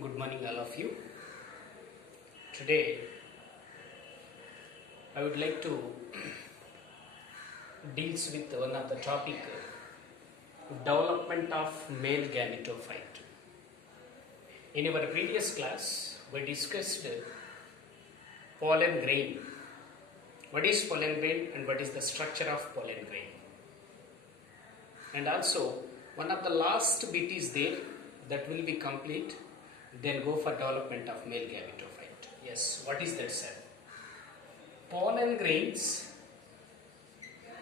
Good morning, all of you. Today, I would like to deals with one of the topic, development of male gametophyte. In our previous class, we discussed pollen grain. What is pollen grain and what is the structure of pollen grain? And also, one of the last bit is there that will be complete. Then go for development of male gametophyte. Yes, what is that, sir? Pollen grains.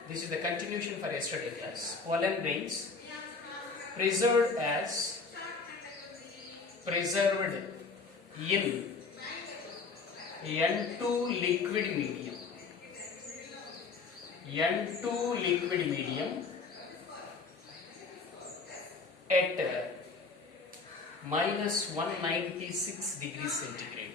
This is the continuation for yesterday class. Pollen grains preserved in N2 liquid medium. N2 liquid medium at minus 196 degrees centigrade.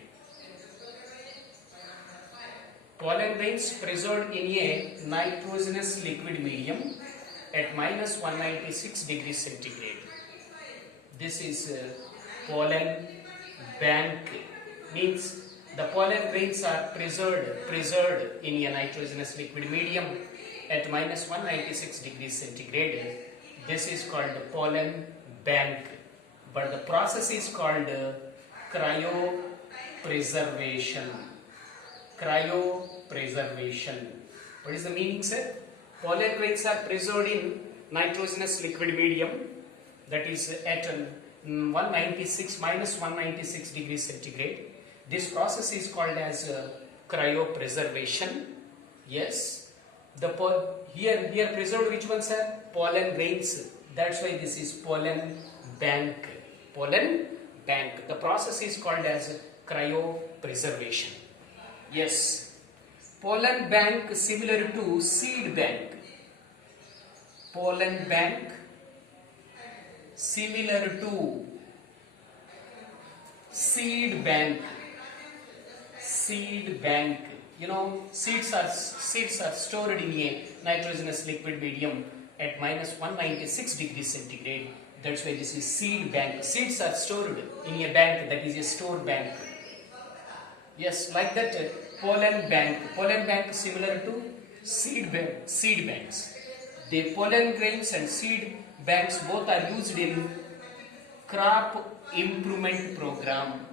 Pollen grains preserved in a nitrogenous liquid medium at minus 196 degrees centigrade. This is pollen bank. Means the pollen grains are preserved in a nitrogenous liquid medium at minus 196 degrees centigrade. This is called pollen bank. But the process is called cryopreservation. Cryopreservation. What is the meaning, sir? Pollen grains are preserved in nitrogenous liquid medium, that is at minus 196 degrees centigrade. This process is called as cryopreservation. Yes. Here preserved which one, sir? Pollen grains. That's why this is pollen bank. Pollen bank. The process is called as cryopreservation. Yes. Pollen bank similar to seed bank. Pollen bank similar to seed bank. Seed bank. You know, seeds are stored in a nitrogenous liquid medium at minus 196 degrees centigrade. That's why this is seed bank. Seeds are stored in a bank, that is a store bank. Yes, like that pollen bank. Pollen bank similar to seed banks. The pollen grains and seed banks both are used in crop improvement program.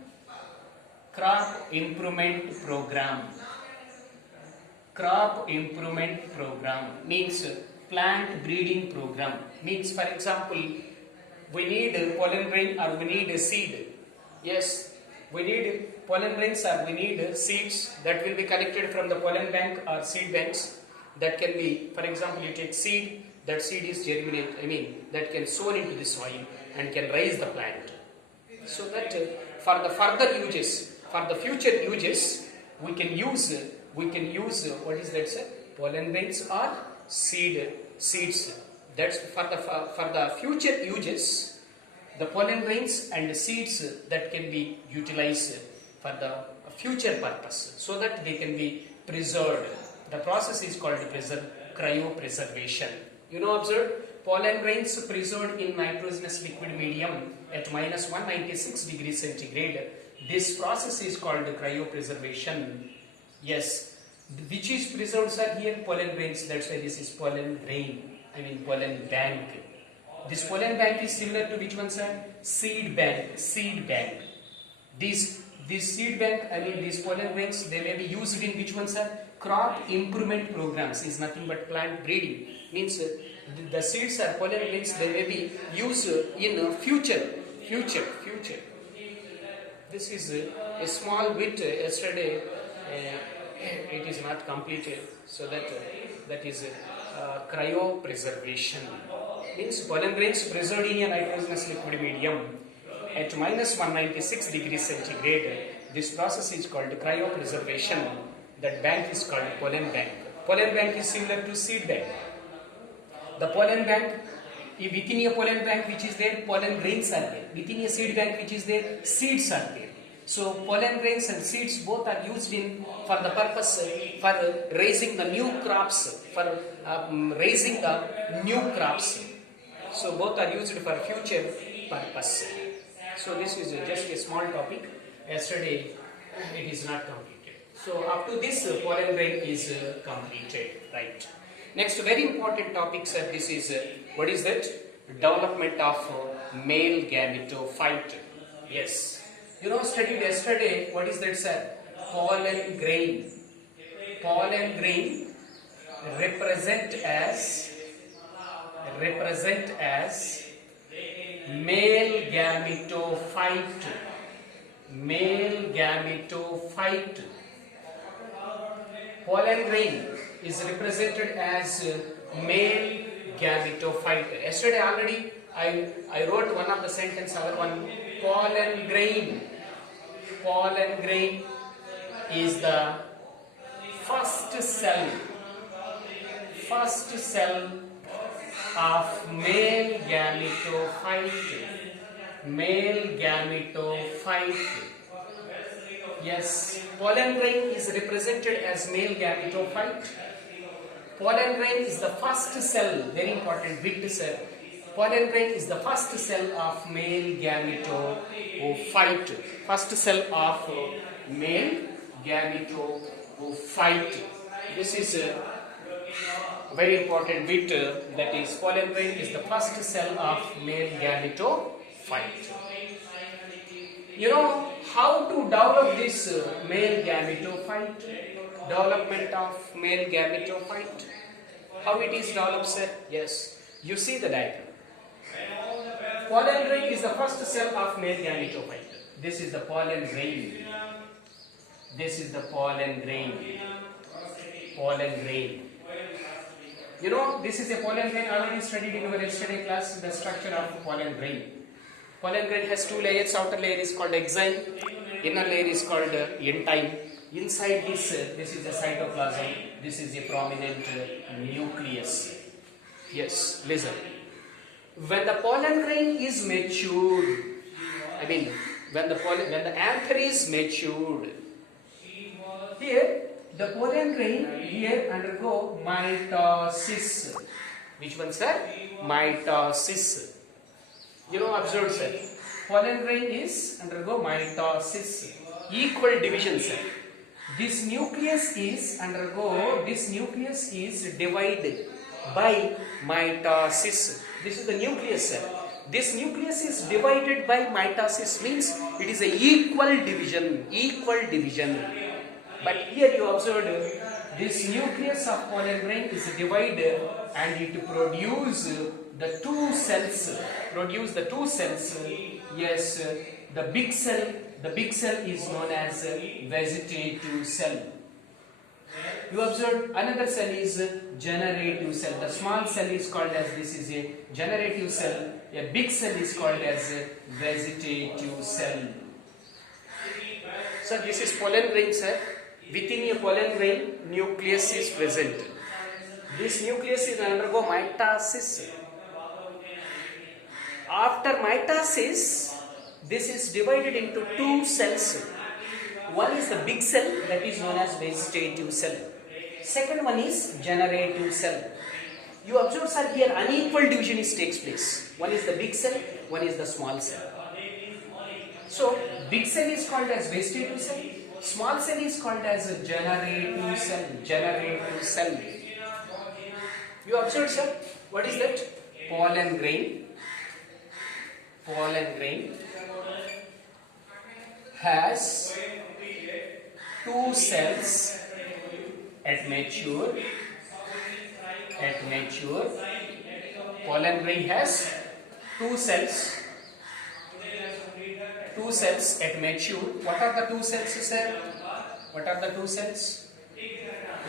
Crop improvement program. Crop improvement program means plant breeding program. Means, for example, we need pollen grain or we need a seed. Yes, we need pollen grains or we need seeds that will be collected from the pollen bank or seed banks. That can be, for example, you take seed, that seed is that can sow into the soil and can raise the plant. So that for the further uses, for the future uses, we can use what is that, sir? Pollen grains or seeds. That's for the future uses, the pollen grains and seeds that can be utilized for the future purpose, so that they can be preserved. The process is called cryopreservation. You know, observe, pollen grains preserved in nitrogenous liquid medium at minus 196 degrees centigrade. This process is called cryopreservation. Yes, which is preserved, sir? Here pollen grains. That's why this is pollen grain. Pollen bank. This pollen bank is similar to which one, sir? Seed bank. Seed bank. This seed bank, these pollen grains, they may be used in which one, sir? Crop improvement programs. Is nothing but plant breeding. Means the seeds or pollen grains, they may be used in future. This is a small bit yesterday. It is not completed, so that is cryopreservation. Means pollen grains preserved in a nitrogenous liquid medium at minus 196 degrees centigrade. This process is called cryopreservation. That bank is called pollen bank. Pollen bank is similar to seed bank. The pollen bank, within a pollen bank which is there, pollen grains are there. Within a seed bank which is there, seeds are there. So pollen grains and seeds both are used for the purpose for raising the new crops, So both are used for future purpose. So this is just a small topic. Yesterday it is not completed. So up to this pollen grain is completed, right? Next very important topic, sir, this is what is that? Development of male gametophyte. Yes. You know, studied yesterday, what is that, sir? Pollen grain. Pollen grain represent as male gametophyte. Male gametophyte. Pollen grain is represented as male gametophyte. Yesterday already I wrote one of the sentence, other one. Pollen grain is the first cell of male gametophyte. Yes, pollen grain is represented as male gametophyte. Pollen grain is the first cell, very important bit, sir. Pollen grain is the first cell of male gametophyte. First cell of male gametophyte. This is a very important bit, that is pollen grain is the first cell of male gametophyte. You know how to develop this male gametophyte? Development of male gametophyte. How it is developed, sir? Yes. You see the diagram. Pollen grain is the first cell of male gametophyte. This is the pollen grain. This is the pollen grain. Pollen grain. You know, this is a pollen grain already studied in our yesterday class, the structure of pollen grain. Pollen grain has two layers. Outer layer is called exine. Inner layer is called entyme. Inside this is the cytoplasm. This is a prominent nucleus. Yes, listen. When the pollen grain is matured, when the anther is matured, here the pollen grain here undergo mitosis. Which one, sir? Mitosis. You know, observe, sir. Pollen grain is undergo mitosis. Equal division, sir. This nucleus is divided by mitosis. This is the nucleus, sir. This nucleus is divided by mitosis, means it is a equal division. But here you observed this nucleus of pollen grain is divided and it produces the two cells. Yes, the big cell is known as vegetative cell. You observe another cell is generative cell. The small cell is called as, this is a generative cell. A big cell is called as a vegetative cell. So this is pollen grain, sir. Within a pollen grain, nucleus is present. This nucleus is undergo mitosis. After mitosis, this is divided into two cells. One is the big cell, that is known as vegetative cell. Second one is generative cell. You observe, sir, here unequal division takes place. One is the big cell, one is the small cell. So, big cell is called as vegetative cell, small cell is called as a generative cell. You observe, sir, what is that? Pollen grain has two cells at mature. Pollen grain has two cells at mature. What are the two cells, sir?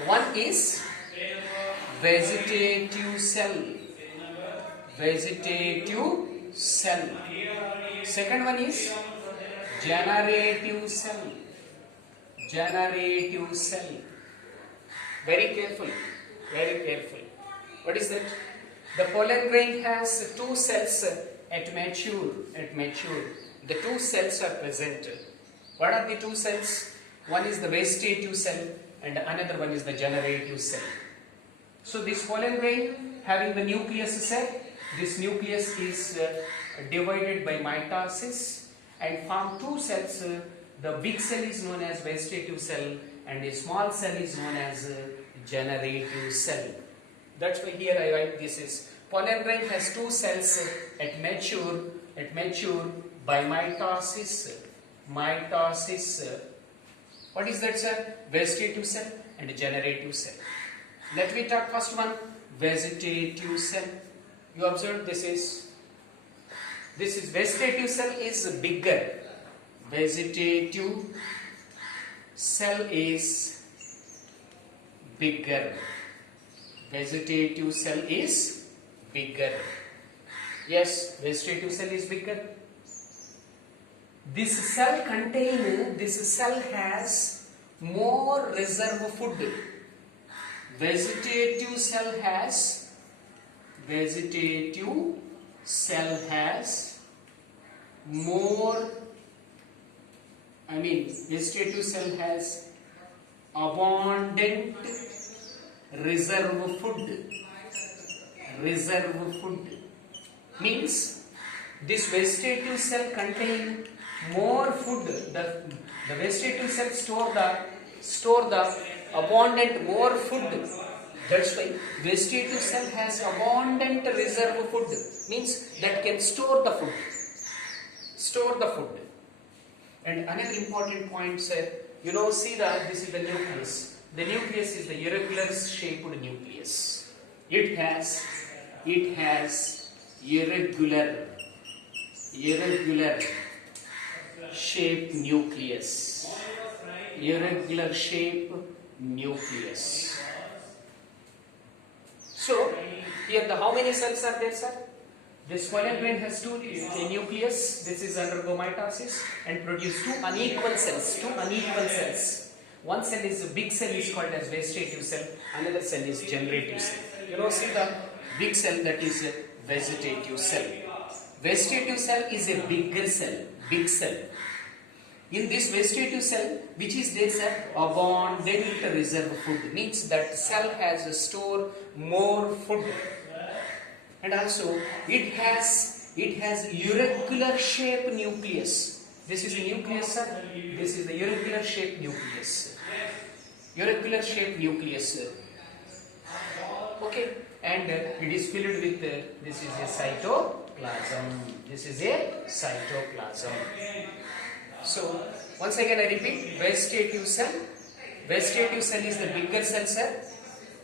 One is vegetative cell. Second one is generative cell. Very careful. What is that? The pollen grain has two cells at mature. The two cells are present. What are the two cells? One is the vegetative cell and another one is the generative cell. So this pollen grain having the nucleus cell, this nucleus is divided by mitosis and form two cells. The big cell is known as vegetative cell and a small cell is known as generative cell. That's why here I write this is pollen grain has two cells at mature by mitosis. What is that cell? Vegetative cell and generative cell. Let me talk first one, vegetative cell. You observe this is vegetative cell is bigger. Vegetative cell is bigger. Vegetative cell is bigger. Yes, vegetative cell is bigger. This cell has more reserve food. Vegetative cell has more, vegetative cell has abundant reserve food. Means this vegetative cell contain more food. The vegetative cell store the abundant more food. That's why vegetative cell has abundant reserve food. Means that can store the food. And another important point, sir, see that this is the nucleus. The nucleus is the irregular shaped nucleus. It has irregular shaped nucleus. Irregular shaped nucleus. So here how many cells are there, sir? This pollen grain has two nucleus. This is undergo mitosis and produce two unequal cells. One cell is a big cell is called as vegetative cell. Another cell is generative cell. See the big cell, that is a vegetative cell. Vegetative cell is a bigger cell, big cell. In this vegetative cell, which is there, sir, abundant reserve food. Means that cell has stored more food. And also it has irregular shaped nucleus. This is the nucleus, sir. This is the irregular shaped nucleus. Okay, and it is filled with this is a cytoplasm. So once again I repeat, vegetative cell is the bigger cell, sir.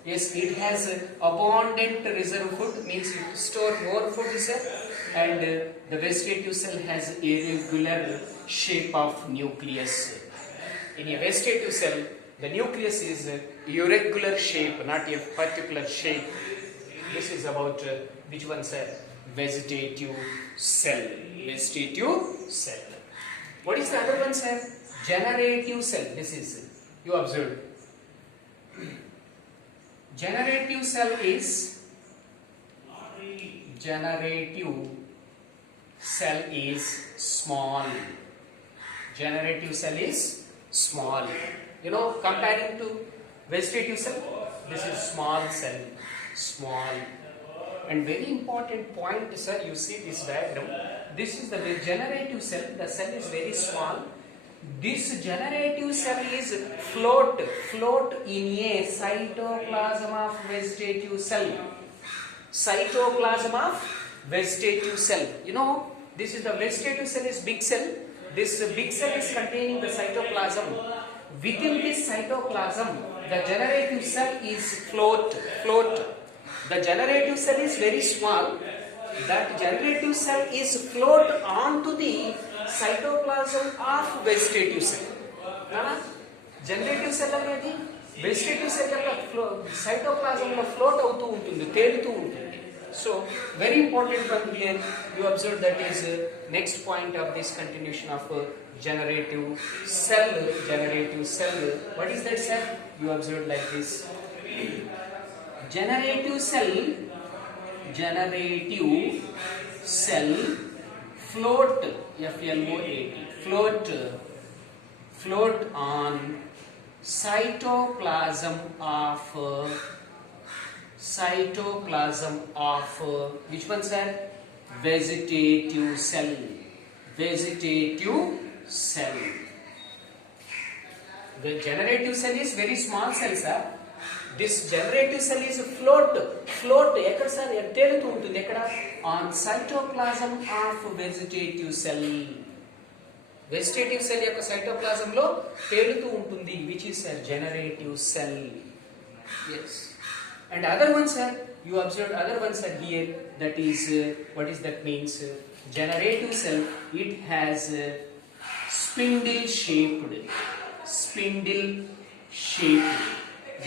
Yes, it has abundant reserve food, means it store more food, sir. And the vegetative cell has irregular shape of nucleus. In a vegetative cell, the nucleus is irregular shape, not a particular shape. This is about which one, sir? Vegetative cell. What is the other one, sir? Generative cell. This is, you observe. Generative cell is small. Comparing to vegetative cell, this is small cell. And very important point, sir, you see this diagram. This is the generative cell. The cell is very small. This generative cell is float in a cytoplasm of vegetative cell. This is the vegetative cell is big cell. This big cell is containing the cytoplasm. Within this cytoplasm, the generative cell is float. The generative cell is very small. That generative cell is float onto the cytoplasm of vegetative cell. Generative cell అనేది vegetative cell యొక్క cytoplasm లో float అవుతూ ఉంటుంది, తేలుతూ ఉంటుంది. So very important from here you observe that is next point of this continuation of generative cell. What is that cell? You observe like this. Generative cell float, float on cytoplasm of which one, sir? Vegetative vegetative cell. The generative cell is very small cell, sir. This generative cell is float ekkada sir tేలుతూ ఉంటుంది ఎక్కడ on cytoplasm of vegetative cell. Vegetative cell యొక్క cytoplasm లో తేలుతూ ఉంటుంది, which is a generative cell. Yes. And other ones are, you observed other ones are here, that is what is that means generative cell. It has spindle shaped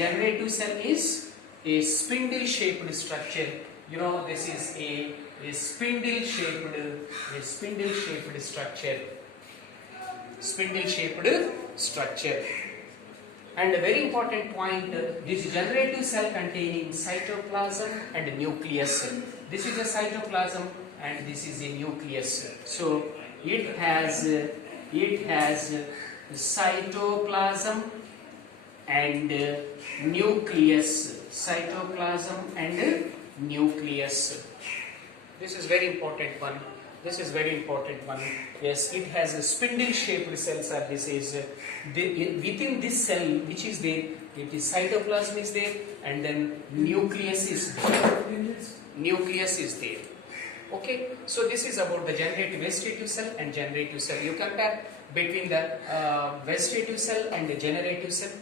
generative cell is a spindle shaped structure. You know, this is a spindle shaped structure. And a very important point, this generative cell containing cytoplasm and nucleus. This is a cytoplasm and this is a nucleus. So it has cytoplasm and nucleus. This is very important one. Yes, it has a spindle shaped cells. This is within this cell which is there, it is cytoplasm is there and then nucleus is there. Okay, so this is about the vegetative cell and generative cell. You compare between the vegetative cell and the generative cell.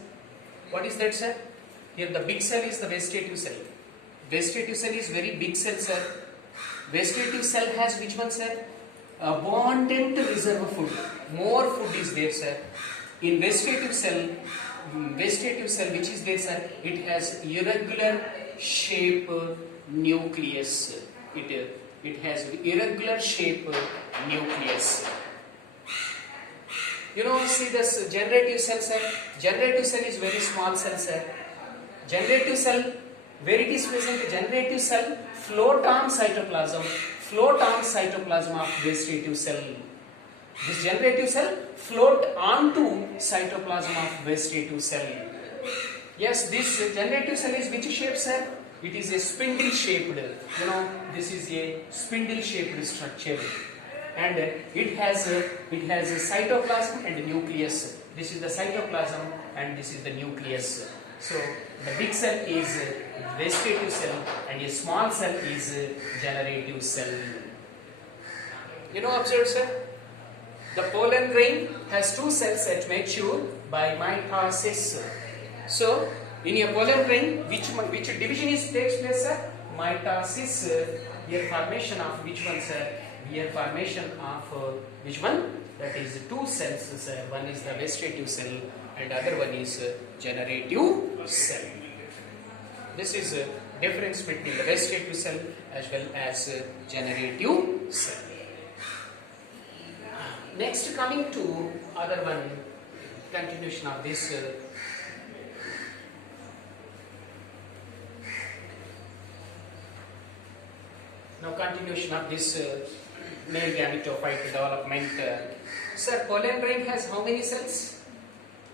What is that, sir? Here the big cell is the vegetative cell. Vegetative cell is very big cell, sir. Vegetative cell has which one, sir? Abundant reserve food. More food is there, sir. In vegetative cell which is there, sir, it has irregular shape nucleus. It has irregular shape nucleus. You know, see this generative cell, sir. Generative cell is very small cell, sir. Generative cell, where it is present, generative cell float on cytoplasm of vegetative cell. This generative cell float onto cytoplasm of vegetative cell. Yes, this generative cell is which shape, sir? It is a spindle shaped. You know, this is a spindle shaped structure, and it has a cytoplasm and a nucleus. This is the cytoplasm and this is the nucleus. So the big cell is vegetative cell and a small cell is generative cell. You know, observe, sir, the pollen grain has two cells at mature by mitosis. So in a pollen grain, which division takes place, sir? Mitosis. Here formation of which one, sir? Here formation of which one? That is two cells, sir. One is the vegetative cell and other one is generative cell. This is a difference between the vegetative cell as well as generative cell. Next, coming to other one, continuation of this. Now continuation of this malegametophyte development. Sir, pollen grain has how many cells?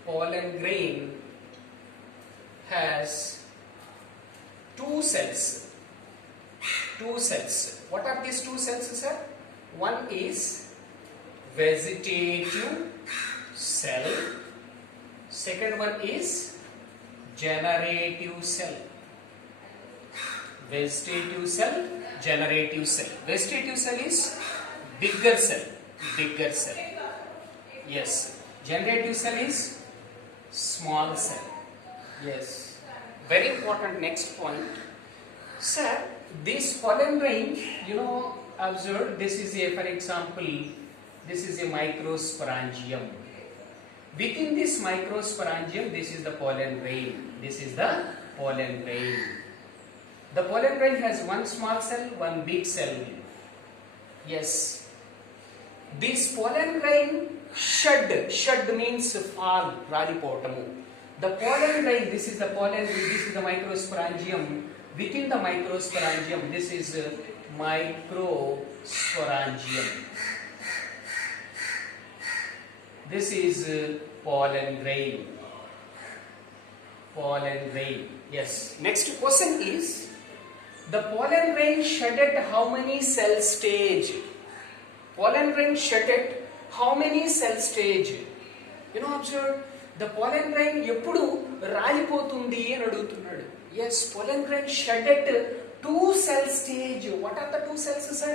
Pollen grain has two cells. What are these two cells, sir? One is vegetative cell. Second one is generative cell. Vegetative cell, generative cell. Vegetative cell is bigger cell. Yes. Generative cell is small cell. Yes. Very important next point. Sir, this pollen grain, you know, observe, this is a, for example, this is a microsporangium. Within this microsporangium, this is the pollen grain. The pollen grain has one small cell, one big cell. Yes. This pollen grain shed means fall, radipotamu. The pollen grain, this is the microsporangium. Within the microsporangium, this is microsporangium. This is pollen grain. Yes. Next question is, the pollen grain shedded how many cell stage? Pollen grain shed at how many cell stage? Observe, the pollen grain ఎప్పుడు రాలిపోతుంది అని అడుగుతున్నాడు. Yes, pollen grain shed at 2 cell stage. What are the 2 cells, sir?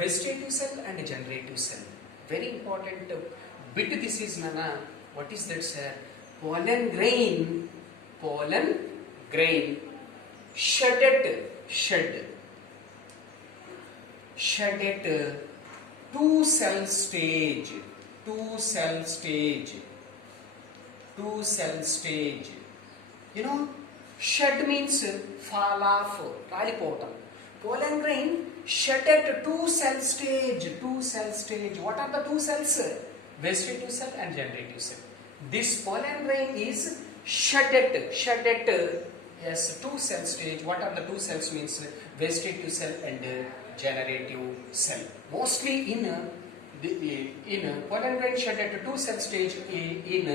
Vegetative cell and generative cell. Very important bit this is, Nana. What is that, sir? Pollen grain shed at 2 cell stage. 2 cell stage. Shed means fall off, ralipotam. Pollen grain shed at 2 cell stage. What are the 2 cells? Vegetative cell and generative cell. This pollen grain is shed at yes, 2 cell stage. What are the 2 cells? Means vegetative cell and generative cell. Mostly in pollen grain shed at 2 cell stage in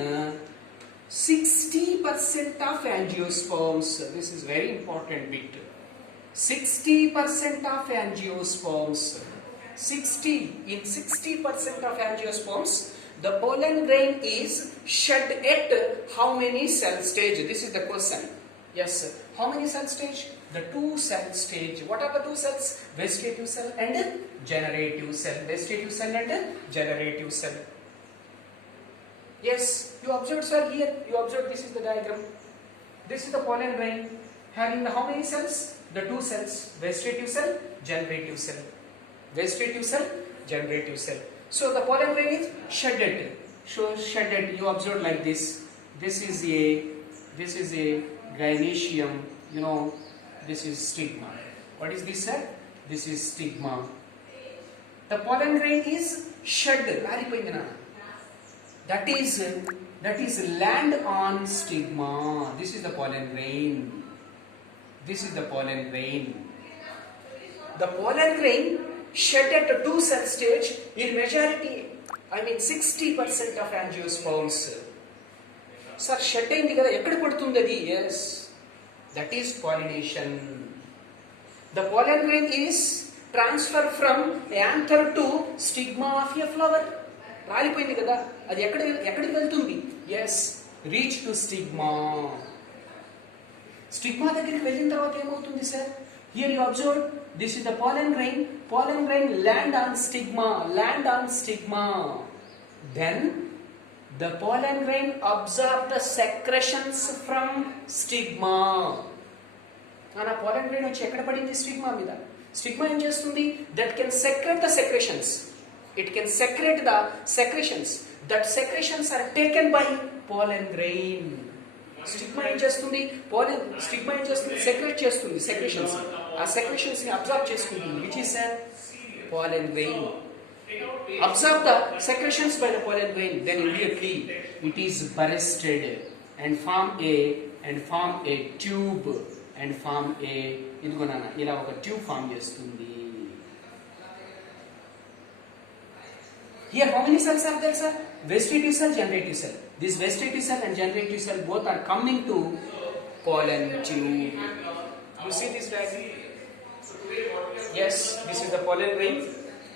60% of angiosperms. This is very important bit. 60% of angiosperms. 60% of angiosperms, the pollen grain is shed at how many cell stage? This is the question. Yes, how many cell stage? The 2 cell stage. What are the 2 cells? Vegetative cell and generative cell. Yes, you observed, sir, here. You observed, this is the diagram. This is the pollen grain having the how many cells? The 2 cells. Vegetative cell, generative cell. So the pollen grain is shedded. You observe like this. This is a gynoecium. This is stigma. What is this, sir? This is stigma. The pollen grain is shed. That is land on stigma. This is the pollen grain. The pollen grain shed at 2 cell stage in majority, 60% of angiosperms. Sir, shed అయింది కదా, ఎక్కడ పడుతుంది అది? Yes, that is pollination. The pollen grain is transferred from anther to stigma of a flower. రాలిపోయింది కదా, అది ఎక్కడికి వెళ్తుంది? Yes, reach to stigma. Stigma దగ్గరికి వెళ్ళిన తర్వాత ఏమవుతుంది, sir? Here you observe, this is the pollen grain land on stigma. Then the pollen grain absorb the secretions from stigma. Ana pollen grain వచ్చి ఎక్కడ పడింది? స్టిగ్మా మీద. స్టిగ్మా ఏం చేస్తుంది? That can secrete the secretions. It can secrete the secretions. That secretions are taken by pollen grain. Stigma ఏం చేస్తుంది? Secret చేస్తుంది secretions. ఆ సెక్రెషన్స్ ని అబ్జర్వ్ చేసుకుంటుంది. Which is pollen grain. Absorb the secretions by the pollen grain, then immediately it is bursted and form a tube and form a ఇలా ఒక tube form చేస్తుంది. Here how many cells are there, sir? Vegetative cell, generative cell. This vegetative cell and generative cell both are coming to pollen tube. You see this diagram? Yes, this is the pollen grain.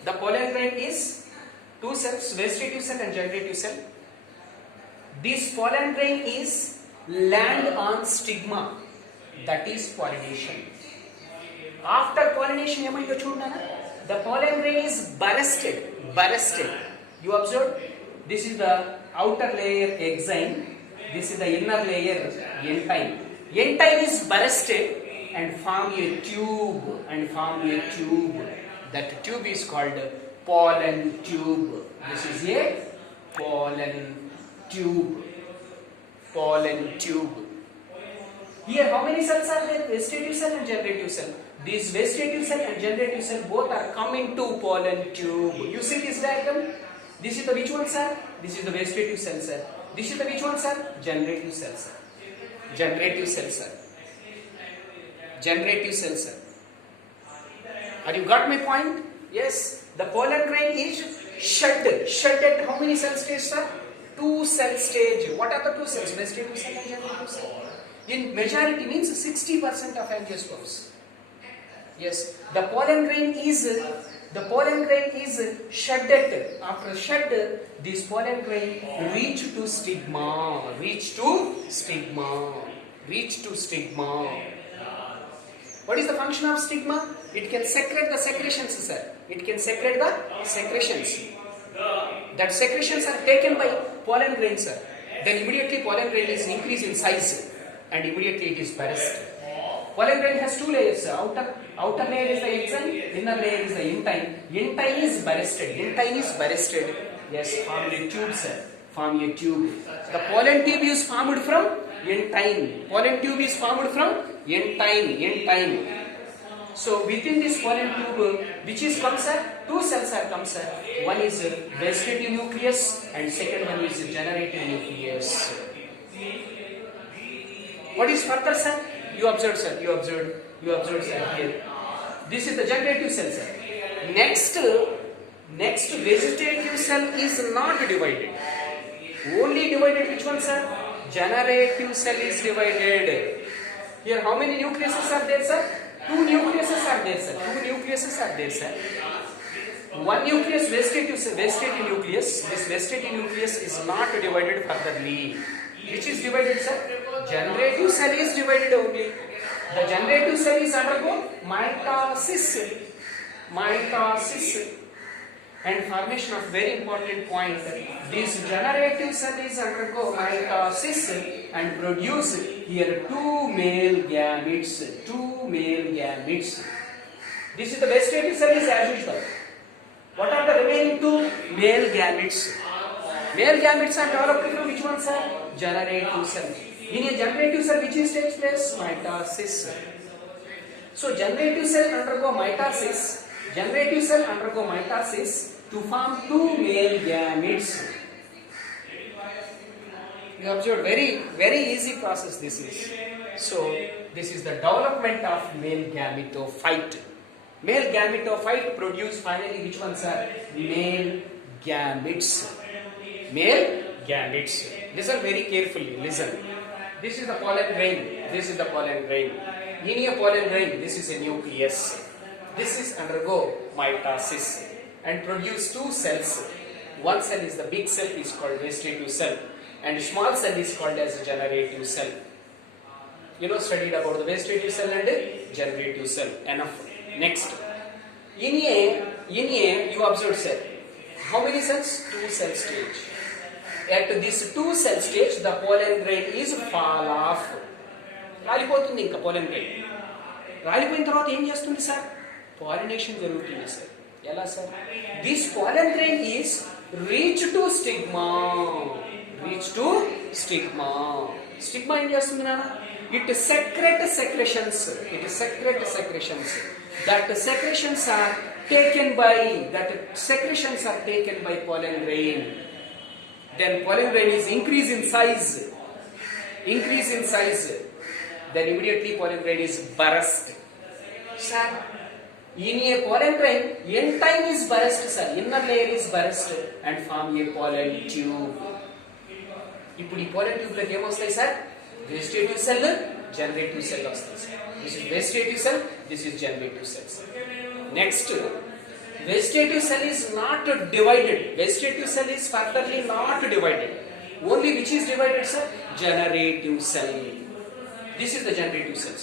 The pollen grain is 2 cells, vegetative cell and generative cell. This pollen grain is land on stigma. That is pollination. After pollination, ఏమైందో చూడనా? The pollen grain is bursted. You observe, this is the outer layer exine, this is the inner layer entine. Entine is bursted and form a tube. That tube is called pollen tube. This is a pollen tube. Here how many cells are there? Vegetative cell and generative cell. These vegetative cell and generative cell both are coming to pollen tube. You see this diagram? This is the which one, sir? This is the vegetative cell, sir. This is the which one, sir? Generative cell, sir. Have you got my point? Yes. The pollen grain is shed at how many cell stage, sir? 2 cell stage. What are the 2 cells? Vegetative cell and generative cell. In majority means 60% of angiosperms. Yes, the pollen grain is The pollen grain is shedded. After shed, this pollen grain reach to stigma. Reach to stigma. Reach to stigma. What is the function of stigma? It can secrete the secretions, sir. It can secrete the secretions. That secretions are taken by pollen grain, sir. Then immediately pollen grain is increased in size and immediately it is burst. Pollen grain has two layers, sir. Outer layer is the exine, inner layer is the intine. Intine is bursted. Intine is bursted. Yes, form a tube, sir. Form a tube. The pollen tube is formed from intine. Pollen tube is formed from intine. So within this pollen tube, which is comes, sir? Two cells are come, sir. One is vegetative nucleus and second one is generative nucleus. What is further, sir? You observe, sir. You observe, sir. Here. This is the generative cell, sir. Next vegetative cell is not divided. Only divided which one, sir? Generative cell is divided. Here, how many nucleuses are there, sir? Two nucleuses are there, sir. One nucleus, vegetative nucleus. This vegetative nucleus is not divided furtherly. Which is divided, sir? Generative cell is divided only. The generative cell is undergo mitosis. And formation of very important point. This generative cell is undergo mitosis and produce here two male gametes. This is the vegetative cell is as usual. What are the remaining two male gametes? Male gametes are developed from which one, sir? Generative cell. In a generative cell, which is takes place? Mitosis. So generative cell undergo mitosis. To form two male gametes. You observe very easy process this is. So this is the development of male gametophyte. Male gametophyte produce finally which ones are? Male gametes. Listen very carefully. Listen. This is the pollen grain. In a pollen grain, this is a nucleus. This is undergo mitosis and produce two cells. One cell is the big cell is called vegetative cell and small cell is called as a generative cell. You know, studied about the vegetative cell and generative cell. Enough. Next. In a you observe cell. How many cells? Two cell stage. At this two cell stage, the pollen grain is fall off. రాలిపోతుంది ఇంకా pollen grain. రాలిపోయిన తర్వాత ఏం చేస్తుంది sir? Pollination జరుగుతుంది sir. ఎలా sir? This pollen grain is reach to stigma. Stigma ఏం చేస్తుంది నాన్న? It secretes secretions. That secretions are taken by pollen grain. Then pollen grain is increase in size. Then immediately pollen grain is burst. Sir, in a pollen grain, intine is burst, sir. Inner layer is burst and form a pollen tube. ఇప్పుడు ఈ pollen tube లో ఏమొస్తాయి sir? Vegetative cell, generative cell వస్తాయి sir. This is vegetative cell, this is generative cell. Next, vegetative cell is not divided. Vegetative cell is furtherly not divided. Only which is divided, sir? Generative cell. This is the generative cell.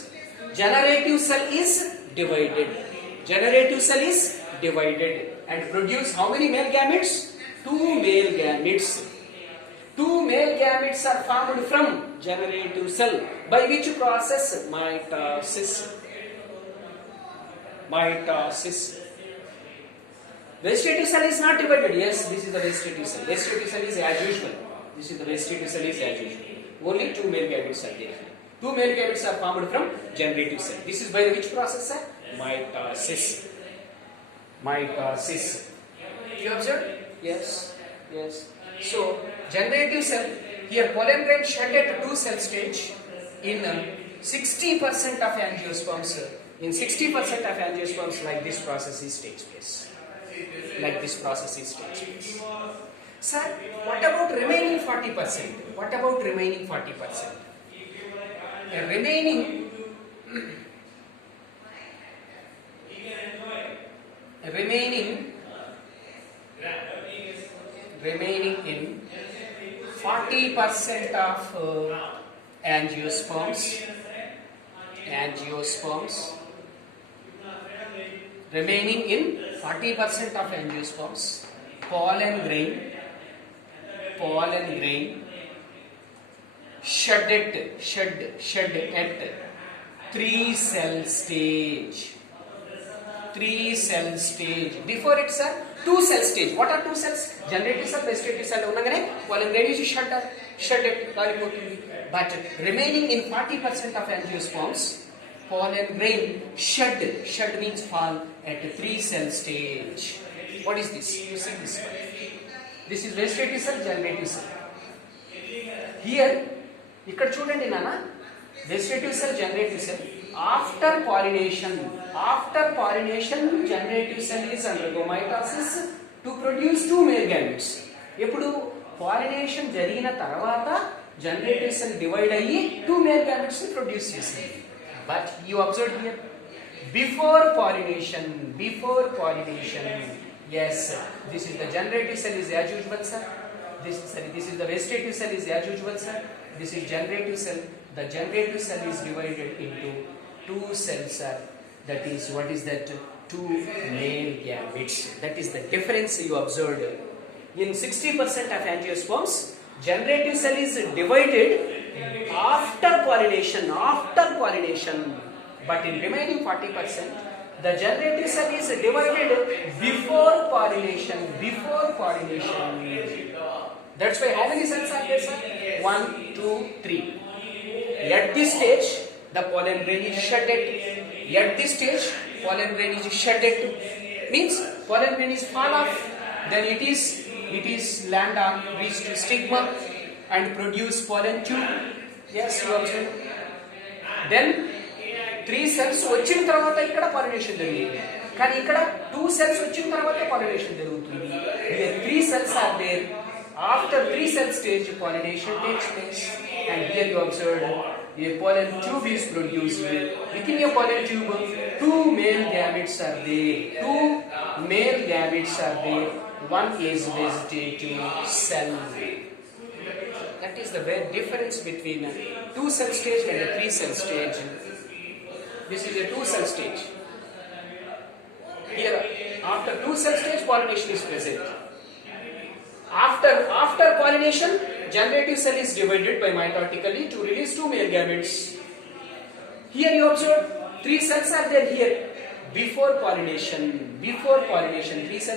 Generative cell is divided. And produce how many male gametes? Two male gametes. Two male gametes are formed from generative cell. By which process? Mitosis. Vegetative cell is not divided. Yes, this is the vegetative cell. Vegetative cell is as usual. Only two male gametes are there. Two male gametes are formed from generative cell. This is by which process, sir? Mitosis. You observe? Yes. So, generative cell, here pollen grain shed at two cell stage in 60% of angiosperms. In 60% of angiosperms, like this process takes place. Sir, what about remaining 40%? remaining in 40% of angiosperms, remaining in 40% of angiosperms, pollen grain shed at 3 cell stage. Before it's a 2 cell stage. What are 2 cells? Generative cell, vegetative cell. Pollen grain is shed at. But remaining in 40% of angiosperms, pollen grain shed means fall at 3 cell stage. What is this? You see this one. This is vegetative cell, generative cell. Here, ikkada chudandi nana, vegetative cell, generative cell. After pollination, generative cell is undergo mitosis to produce 2 male gametes. Eppudu pollination jarigina tarvata generative cell divide ayyi 2 male gametes ni produce chesindi. But you observed here, before pollination, yes, this is the generative cell is as usual, sir. This is the vegetative cell is as usual, sir. This is generative cell. The generative cell is divided into 2 cells, sir. That is, what is that? 2 male gametes. That is the difference you observed. In 60% of angiosperms, generative cell is divided after pollination. But in remaining 40%, the generative cell is divided before pollination. That's why how many cells are there, sir? 1, 2, 3. At this stage, the pollen grain is shedded. Means pollen grain is fall off. Then it is land on reach to stigma and produce pollen tube. Yes, you observe. Then 3 cells వచ్చిన తర్వాత ఇక్కడ pollination జరుగుతుంది. కానీ ఇక్కడ 2 cells వచ్చిన తర్వాత pollination జరుగుతుంది. Here 3 cells are there. After 3 cell stage, pollination takes place. And here you observed a pollen tube is produced. Within a pollen tube, 2 male gametes are there. One is vegetative cell. That is the difference between a 2 cell stage and a 3 cell stage. This is a 2 cell stage. Here, after 2 cell stage, pollination is present. After pollination, generative cell is divided by mitotically to release 2 male gametes. Here you observe 3 cells are there here. Before pollination, 3 cells